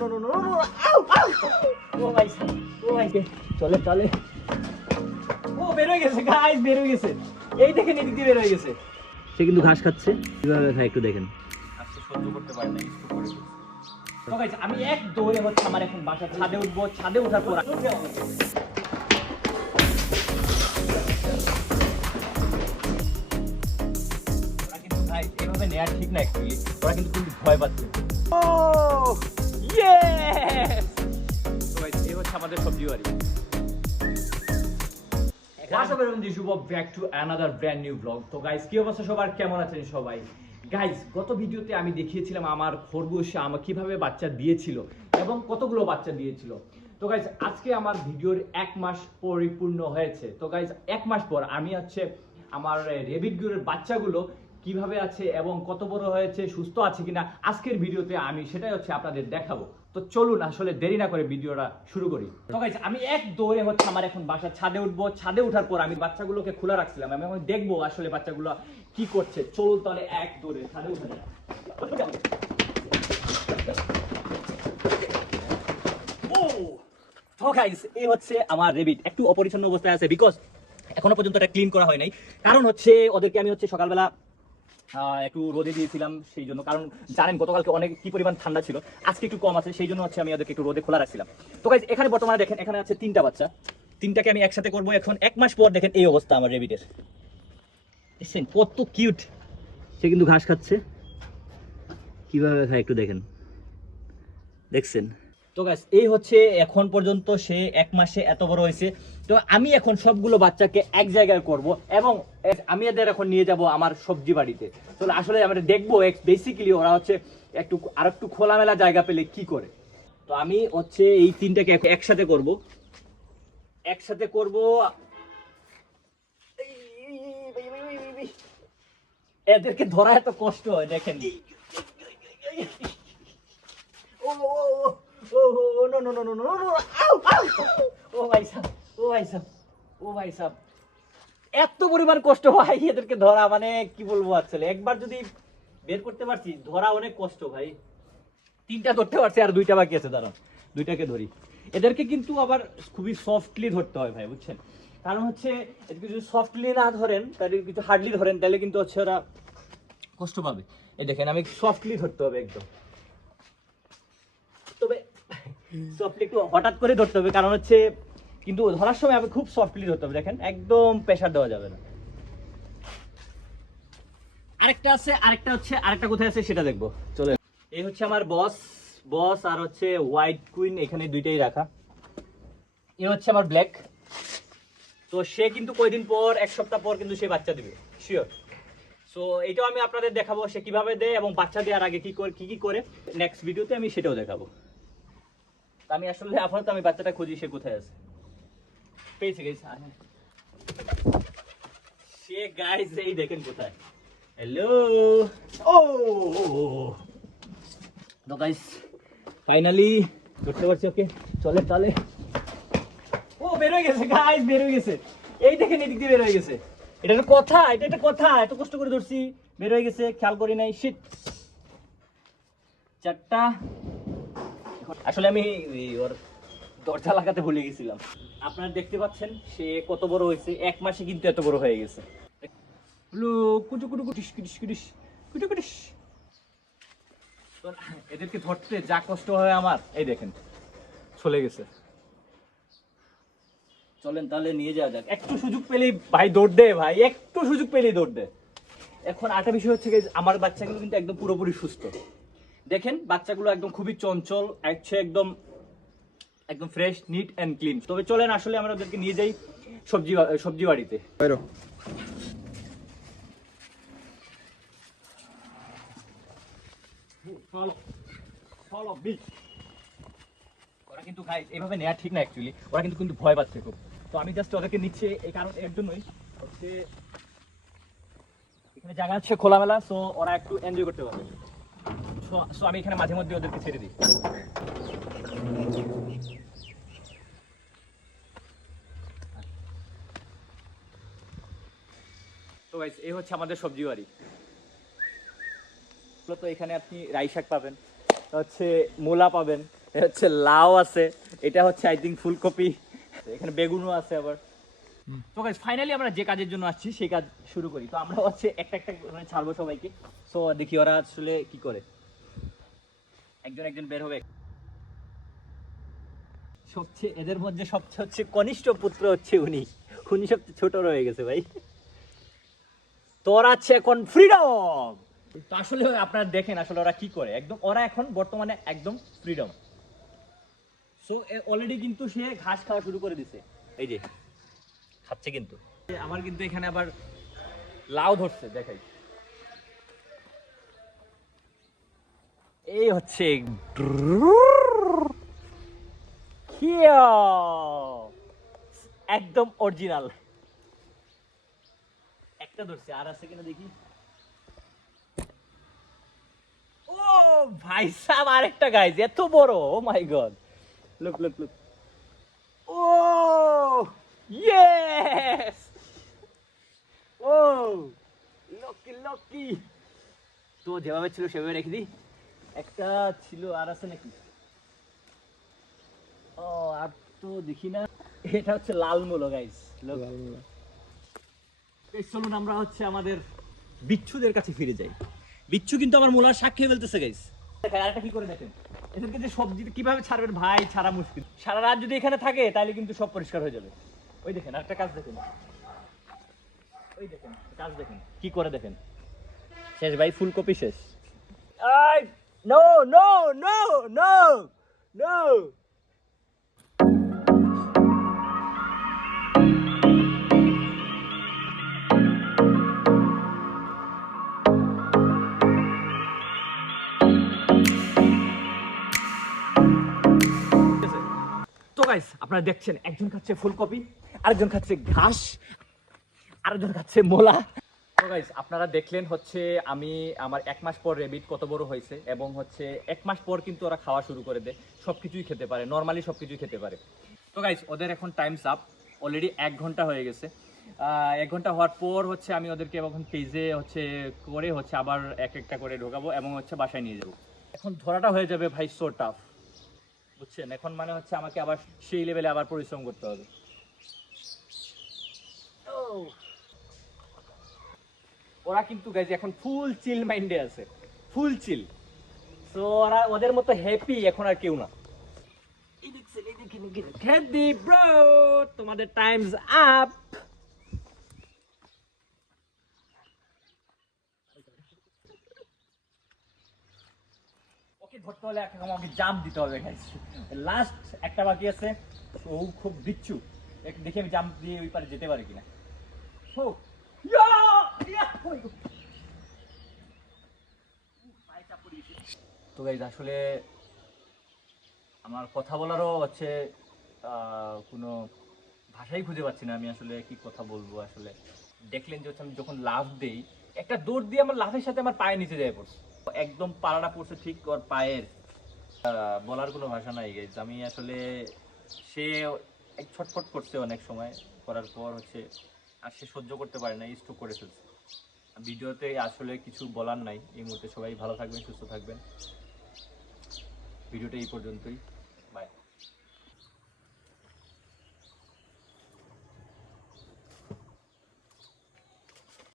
ও ভাই চলে চলে। ও বের হয়ে গেছে গাইস, বের হয়ে গেছে। এই দেখেন এদিক দিয়ে বের হয়ে গেছে। সে কিন্তু ঘাস খাচ্ছে, কিভাবে খায় একটু দেখেন। আজকে সহ্য করতে পারে না, একটু করে। তো গাইস আমি এক দৌড়ে হচ্ছে আমার এখন বাসার ছাদে উঠবো। ছাদে ওঠার পর এভাবে নেওয়া ঠিক না, অ্যাকচুয়ালি ওরা কিন্তু খুব ভয় পাচ্ছে। ও ইয়েস! তো গাইস এই হচ্ছে আমাদের সবজি বাড়ি। What's up everyone, this is Shubh back to another brand new vlog. তো গাইস কি অবস্থা সবার, কেমন আছেন সবাই? গাইস গত ভিডিওতে আমি দেখিয়েছিলাম আমার খরগোশ আমার কিভাবে বাচ্চা দিয়েছিল এবং কতগুলো বাচ্চা দিয়েছিল। তো গাইস আজকে আমার ভিডিওর 1 মাস পরিপূর্ণ হয়েছে। তো গাইস 1 মাস পর আমি হচ্ছে আমার রেবিটগুলোর বাচ্চাগুলো কিভাবে আছে এবং কত বড় হয়েছে, সুস্থ আছে কিনা আজকের ভিডিওতে আমি সেটাই হচ্ছে আপনাদের দেখাবো। তো চলুন আসলে দেরি না করে ভিডিওটা শুরু করি। তো গাইস আমি এক দৌড়ে হচ্ছে আমার এখন বাসার ছাদে উঠবো। ছাদে ওঠার পর আমি বাচ্চাগুলোকে খোলা রাখছিলাম, আমি এখন দেখবো আসলে বাচ্চাগুলো কি করছে। চলুন তাহলে এক দৌড়ে ছাদে উঠে যাই। তো গাইস এই হচ্ছে আমার রেবিট, একটু অপরিচ্ছন্ন অবস্থায় আছে বিকজ এখনো পর্যন্ত এটা ক্লিন করা হয় নাই। কারণ হচ্ছে ওদেরকে আমি হচ্ছে সকালবেলা একটু রোদে দিয়েছিলাম, সেই জন্য। কারণ জানেন গতকালকে অনেক কি পরিমাণ ঠান্ডা ছিল, আজকে একটু কম আছে, সেই জন্য হচ্ছে আমি ওদেরকে একটু রোদে খোলা রাখছিলাম। তো গাইস এখানে বর্তমানে দেখেন এখানে আছে 3টা বাচ্চা, 3টাকে আমি একসাথে করবো। এখন 1 মাস পর দেখেন এই অবস্থা আমার রেবিটের। দেখছেন কত কিউট, সে কিন্তু ঘাস খাচ্ছে, কিভাবে খায় একটু দেখেন, দেখছেন? তো গাইস এই হচ্ছে এখন পর্যন্ত সে 1 মাসে এত বড় হয়েছে। তো আমি এখন সবগুলো বাচ্চাকে এক জায়গায় করব এবং আমি এদের এখন নিয়ে যাব আমার সবজি বাড়িতে। তো আসলে আমরা দেখবো বেসিক্যালি ওরা হচ্ছে একটু খোলামেলা জায়গা পেলে কি করে। তো আমি হচ্ছে এই 3টাকে একসাথে করব, একসাথে করব। এদেরকে ধরা এত কষ্ট হয় দেখেন। ও no no no no no no, ও ভাই সাহেব, ও ভাই সাহেব, ও ভাই সাহেব, এত পরিমাণ কষ্ট হয় এদেরকে ধরা, মানে কি বলবো। আসলে একবার যদি বের করতে পারছি, ধরা অনেক কষ্ট ভাই। 3টা ধরতে পারছি আর 2টা বাকি আছে, দাঁড়ান 2টাকে ধরি। এদেরকে কিন্তু আবার খুবই সফটলি ধরতে হয় ভাই, বুঝছেন? কারণ হচ্ছে এদেরকে যদি সফটলি না ধরেন, তাহলে কিছু হার্ডলি ধরেন, তাহলে কিন্তু হচ্ছে ওরা কষ্ট পাবে। এই দেখেন আমি সফটলি ধরতে হবে একদম, তবে সফটলি একটু হঠাৎ করে ধরতে হবে, কারণ হচ্ছে কিন্তু ধরার সময় আমি খুব সফটলি ধরতে হবে। দেখেন একদম প্রেসার দেওয়া যাবে না। আরেকটা কোথায় আছে সেটা দেখবো, চলে। এই হচ্ছে আমার বস আর হচ্ছে হোয়াইট কুইন, এখানে 2টাই রাখা। এ হচ্ছে আমার ব্ল্যাক। তো সে কিন্তু কয়দিন পর, 1 সপ্তাহ পর কিন্তু সে বাচ্চা দিবে শিওর। সো এটাও আমি আপনাদের দেখাবো সে কিভাবে দেয় এবং বাচ্চা দেওয়ার আগে কি করে নেক্সট ভিডিওতে আমি সেটাও দেখাবো। আমি আসলে আপাতত আমি বাচ্চাটা খুঁজি, সে কোথায় আছে। পেয়েছি গাইস, সে গাইস এই দেখেন কোথায়। হ্যালো, ও তো গাইস ফাইনালি ধরতে পারছি ওকে, চলে তাহলে। ও বের হয়ে গেছে গাইস, বের হয়ে গেছে। এই দেখেন এদিক দিয়ে বের হয়ে গেছে। এটা একটা কথা, এত কষ্ট করে ধরছি, বের হয়ে গেছে, খেয়াল করি নাই। শিট, 4টা। আসলে আমি ওর দরজা লাগাতে ভুলে গেছিলাম। আপনারা দেখতে পাচ্ছেন সে কত বড় হয়েছে, 1 মাসে কিন্তু এত বড় হয়ে গেছে। এদেরকে ধরতে যা কষ্ট হয় আমার, এই দেখেন চলে গেছে। চলেন তাহলে নিয়ে যাওয়া যাক। একটু সুযোগ পেলেই ভাই দৌড় দে, ভাই একটু সুযোগ পেলেই দৌড় দে। এখন আরেকটা বিষয় হচ্ছে আমার বাচ্চাগুলো কিন্তু একদম পুরোপুরি সুস্থ। দেখেন বাচ্চাগুলো একদম খুবই চঞ্চল, একদম একদম ফ্রেশ, নিট এন্ড ক্লিন। তবে চলেন আসলে আমরা ওদেরকে নিয়ে যাই সবজি বাড়িতে। ওরা কিন্তু গাইস এভাবে নেওয়া ঠিক না, অ্যাকচুয়ালি ওরা কিন্তু ভয় পাচ্ছে খুব। তো আমি জাস্ট ওদেরকে নিচ্ছে এই কারণ এর জন্যই হচ্ছে এখানে জায়গা আছে খোলামেলা, সো ওরা একটু এনজয় করতে পারবে। সো আমি এখানে মাঝে মধ্যে ওদেরকে ছেড়ে দিই। তো গাইস এই হচ্ছে আমাদের সবজি বাড়ি। তো এখানে আপনি রাই শাক পাবেন, হচ্ছে মূলা পাবেন, এটা হচ্ছে লাউ আছে, এটা হচ্ছে আই থিঙ্ক ফুলকপি, এখানে বেগুনও আছে আবার। তো গাইস ফাইনালি আমরা যে কাজের জন্য আসছি সেই কাজ শুরু করি। তো আমরা হচ্ছে একটা একটা করে ছাড়বো সবাইকে। সো দেখি ওরা আসলে কি করে, একজন একজন বের হবে। সবচেয়ে এদের মধ্যে সবচেয়ে হচ্ছে কনিষ্ঠ পুত্র হচ্ছে উনি, উনি সবচেয়ে ছোট রয়ে গেছে ভাই। তোর আছে এখন ফ্রিডম। তো আসলে আপনারা দেখেন আসলে ওরা কি করে, একদম ওরা এখন বর্তমানে একদম ফ্রিডম। সো অলরেডি কিন্তু সে ঘাস খাওয়া শুরু করে দিছে, এই যে খাচ্ছে কিন্তু। আমার কিন্তু এখানে আবার লাউ ধরছে, দেখাই। এই হচ্ছে একদম অরিজিনাল একটা ধরছে, আর আছে কিনা দেখি। ও ভাই সাব, আরেকটা গাইজ এত বড়, ও মাই গড, লুক লুক লুক। ও ইয়েস, ও লকি লকি। তো যেভাবে ছিল সেভাবে রেখে দিই। একটা ছিল, আর আছে নাকি? ও আর তো দেখি না। এটা হচ্ছে লাল মূলো গাইস, চলুন আমরা হচ্ছে আমাদের বিচ্ছুদের কাছে ফিরে যাই। বিচ্ছু কিন্তু আমার মূলার শাক খেয়ে ফেলতেছে গাইস। আরেকটা কি করে দেখেন, এদেরকে যে সবজি কিভাবে ছাড়বেন ভাই, ছাড়া মুশকিল। সারা রাত যদি এখানে থাকে তাহলে কিন্তু সব পরিষ্কার হয়ে যাবে। ওই দেখেন আরেকটা কাজ দেখেন, ওই দেখেন কাজ দেখেন কি করে, দেখেন শেষ ভাই, ফুলকপি শেষ। No no no no no. তো গাইস আপনারা দেখছেন একজন খাচ্ছে ফুলকপি, আরেকজন খাচ্ছে ঘাস, আরেকজন খাচ্ছে মোলা। তো গাইস আপনারা দেখলেন হচ্ছে আমি আমার 1 মাস পর রেবিট কত বড় হয়েছে, এবং হচ্ছে 1 মাস পর কিন্তু ওরা খাওয়া শুরু করে দেয়, সবকিছুই খেতে পারে, নর্মালি সবকিছুই খেতে পারে। তো গাইস ওদের এখন টাইমস আপ, অলরেডি 1 ঘন্টা হয়ে গেছে। 1 ঘন্টা হওয়ার পর হচ্ছে আমি ওদেরকে এখন কেজে হচ্ছে করে হচ্ছে আবার এক একটা করে ঢোকাবো এবং হচ্ছে বাসায় নিয়ে যাবো। এখন ধরাটা হয়ে যাবে ভাই সো টাফ, বুঝছেন? এখন মানে হচ্ছে আমাকে আবার সেই লেভেলে আবার পরিশ্রম করতে হবে। ওরা কিন্তু গাইজ এখন ফুল চিল মাইন্ডে আছে, ফুল চিল। সো ওরা ওদের মতো হ্যাপি এখন আর কেউ না। খেদি ব্রো, তোমাদের টাইমস আপ। ওকে ধরতে হলে এখন আমাকে জাম্প দিতে হবে গাইজ। লাস্ট একটা বাকি আছে, ও খুব বিচ্ছু, দেখি আমি জাম্প দিয়ে ওই পারে যেতে পারি কিনা। ও ইয়া ইয়া, তো গাইজ আসলে আমার কথা বলারও হচ্ছে কোনো ভাষাই খুঁজে পাচ্ছি না, আমি আসলে কি কথা বলবো। আসলে দেখলেন যে হচ্ছে আমি যখন লাফ দেই, একটা দৌড় দিয়ে আমার লাফের সাথে আমার পায়ের নিচে যায় পড়ছে, একদম পাড়াটা পড়ছে ঠিক ওর পায়ের। বলার কোনো ভাষা নাই গাইজ। আমি আসলে সে এক ছটফট করছে অনেক সময়, করার পর হচ্ছে আর সে সহ্য করতে পারে না, স্ট্রোক করে ফেলছে। ভিডিওতে আসলে কিছু বলার নাই এই মুহূর্তে। সবাই ভালো থাকবেন, সুস্থ থাকবেন। ভিডিওটা এই পর্যন্তই।